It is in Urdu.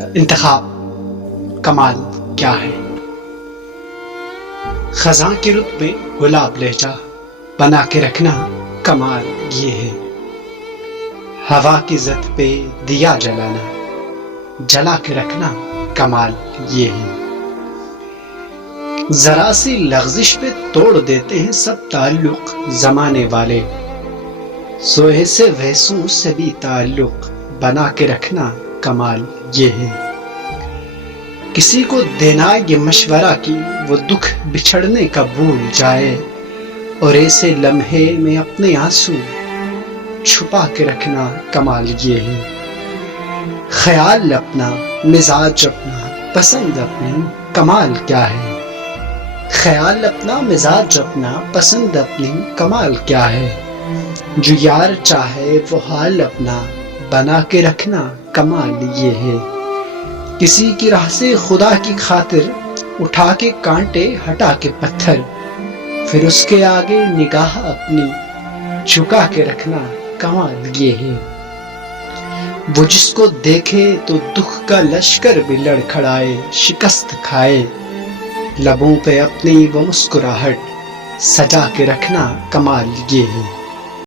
انتخاب کمال کیا ہے؟ خزاں کے رت میں گلاب لہجہ بنا کے رکھنا کمال یہ ہے. ہوا کی زد پہ دیا جلانا جلا کے رکھنا کمال یہ ہے. ذرا سی لغزش پہ توڑ دیتے ہیں سب تعلق زمانے والے، سوئے سے ویسوں سے بھی تعلق بنا کے رکھنا کمال یہ ہے. کسی کو دینا یہ مشورہ کہ وہ دکھ بچھڑنے کا بھول جائے، اور ایسے لمحے میں اپنے آنسو چھپا کے رکھنا کمال یہ ہے. خیال اپنا، مزاج اپنا، پسند اپنی، کمال کیا ہے؟ خیال اپنا، مزاج اپنا، پسند اپنی، کمال کیا ہے؟ جو یار چاہے وہ حال اپنا بنا کے رکھنا کمال یہ ہے. کسی کی راہ سے خدا کی خاطر اٹھا کے کانٹے ہٹا کے پتھر، پھر اس کے آگے نگاہ اپنی جھکا کے رکھنا کمال یہ ہے. وہ جس کو دیکھے تو دکھ کا لشکر بھی لڑکھڑائے، شکست کھائے، لبوں پہ اپنی وہ مسکراہٹ سجا کے رکھنا کمال یہ ہے.